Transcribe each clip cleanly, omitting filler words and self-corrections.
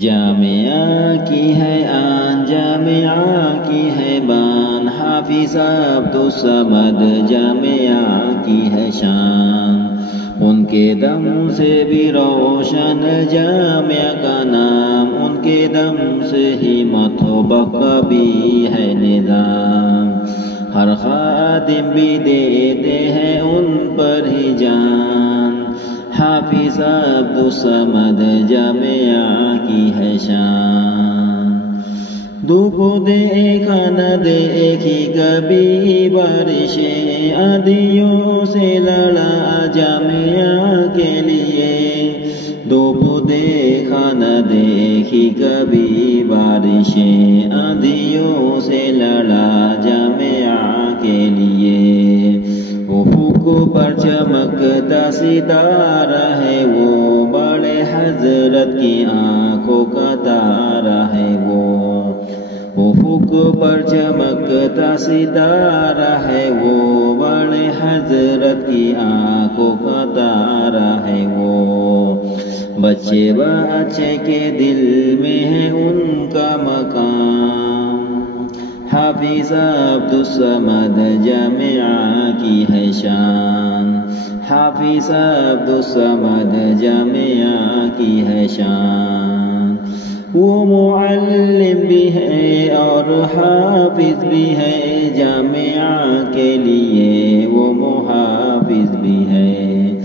جامعہ کی ہے آن، جامعہ کی ہے بان، حافظ عبدالصمد جامعہ کی ہے شان۔ ان کے دم سے بھی روشن جامعہ کا نام، ان کے دم سے ہی مطبق کا بھی ہے نظام۔ ہر خادم بھی دیتے ہیں ان پر ہی جان، حافظ عبدالصمد جامعہ کی ہے شان۔ دھوپ دیکھا نہ دیکھی کبھی بارشیں، آندھیوں سے لڑا جامعہ کے لیے۔ دھوپ دیکھا نہ دیکھی کبھی بارشیں، آندھیوں سے لڑا جامعہ کے لیے۔ افق پر چمکتا ستارہ ہے وہ، بڑے حضرت کی آنکھوں کا تارہ ہے وہ۔ افق پر چمکتا ستارہ ہے وہ، بڑے حضرت کی آنکھوں کا تارہ ہے وہ۔ بچے بچے کے دل میں ہے ان کا مقام، حافظ عبدالصمد جامعہ کی ہے شان، حافظ عبدالصمد جامعہ کی ہے شان۔ وہ معلم بھی ہے اور حافظ بھی ہے جامعہ کے لیے، وہ محافظ بھی ہے۔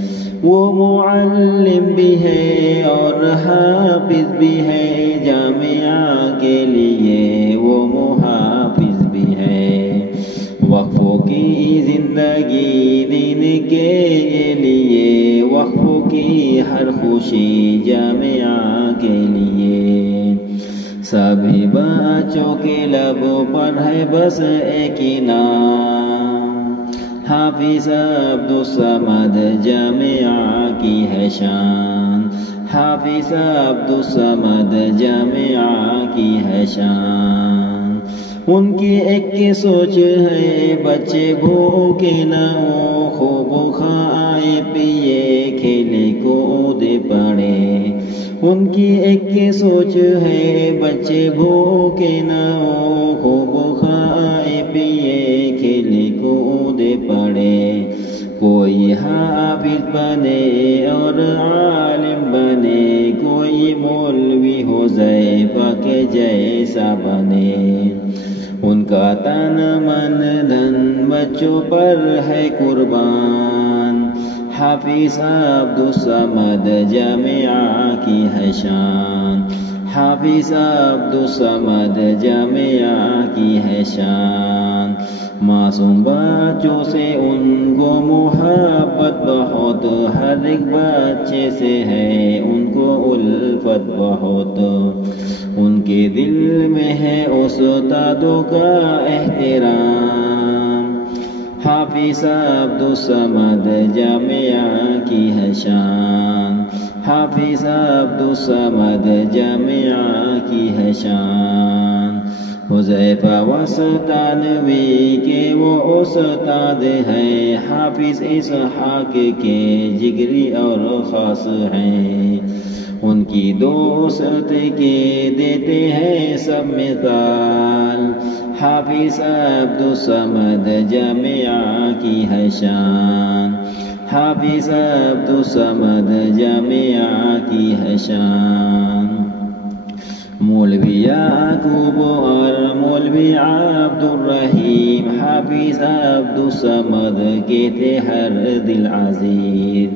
وہ معلم بھی ہے اور حافظ بھی ہے جامعہ کے لیے، وہ محافظ بھی ہے۔ وقفوں کی زندگی دین کے لیے، وقفوں کی ہر خوشی جامعہ کے لیے۔ سبھی بچوں کے لبوں پر ہے بس ایک ہی نام، حافظ عبدالصمد جامعہ کی ہے شان، حافظ عبدالصمد جامعہ کی ہے شان۔ ان کی ایک سوچ ہے بچے بھوکے نہ ہوں، خوب کھائے پیے کھیلے کودے پڑے۔ ان کی ایک سوچ ہے بچے بھوکے نہ ہوں، خوب کھائے پیے کھیلے کودے پڑے۔ کوئی حافظ بنے اور عالم بنے، کوئی مولوی حذیفہ کے جیسا بنے۔ ان کا تن من دھن بچوں پر ہے قربان، حافظ عبدالصمد جامعہ کی ہے شان، حافظ عبدالصمد جامعہ کی ہے شان۔ معصوم بچوں سے ان کو محبت بہت، ہر ایک بچے سے ہے ان کو الفت بہت۔ ان کے دل میں ہے استادوں کا احترام، حافظ عبدالصمد جامعہ کی ہے شان، حافظ عبدالصمد جامعہ کی ہے شان۔ حذیفہ وسطانوی کے وہ استاد ہیں، حافظ اسحاق کے جگری اور خاص ہیں۔ ان کی دوست کے دیتے ہیں سب مثال، حافظ عبدالصمد جامعہ کی ہے شان، حافظ عبدالصمد جامعہ کی ہے شان۔ مولوی یعقوب اور مولوی عبدالرحیم حافظ عبدالصمد کے تھے ہر دل عزیز۔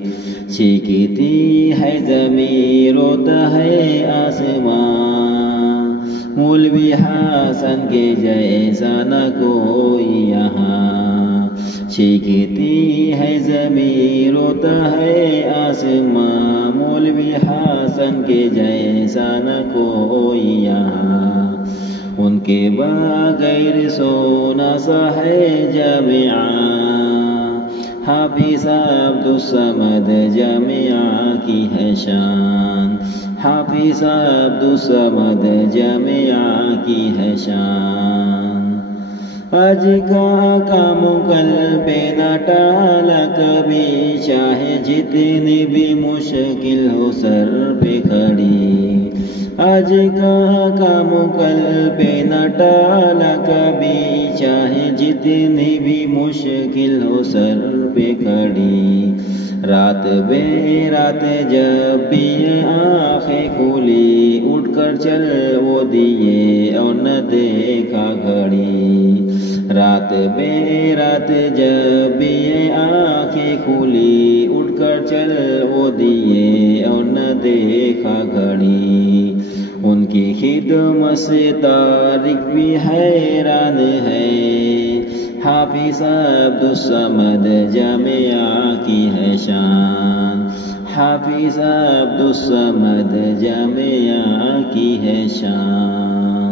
چیختی ہے زمین روتا ہے آسمان، مولوی حسن کے جیسا نہ کوئی یہاں۔ چیختی ہے زمین روتا ہے آسمان، مولوی حسن کے جیسا نہ کوئی یہاں۔ ان کے بغیر سونا سا ہے جامعہ، حافظ عبدالصمد جامعہ کی ہے شان، حافظ عبدالصمد جامعہ کی ہے شان۔ آج کا کام کل پہ نہ ٹالا کبھی، چاہے جتنی بھی مشکل ہو سر پہ کھڑی۔ آج کہاں کام کل پہ نہ ٹالا کبھی، چاہے جتنی بھی مشکل ہو سر پہ کھڑی، رات بے رات جب بھی آنکھیں کھولی، اٹھ کر چل وہ دیے اور نہ دیکھا گھڑی، رات بے رات جب بھی آنکھیں کھولی، اٹھ کر چل وہ دیے اور نہ دیکھا گھڑی، ان کی خدمت سے طارق بھی حیران ہے، حافظ عبدالصمد جامعہ کی ہے شان، حافظ عبدالصمد جامعہ کی ہے شان۔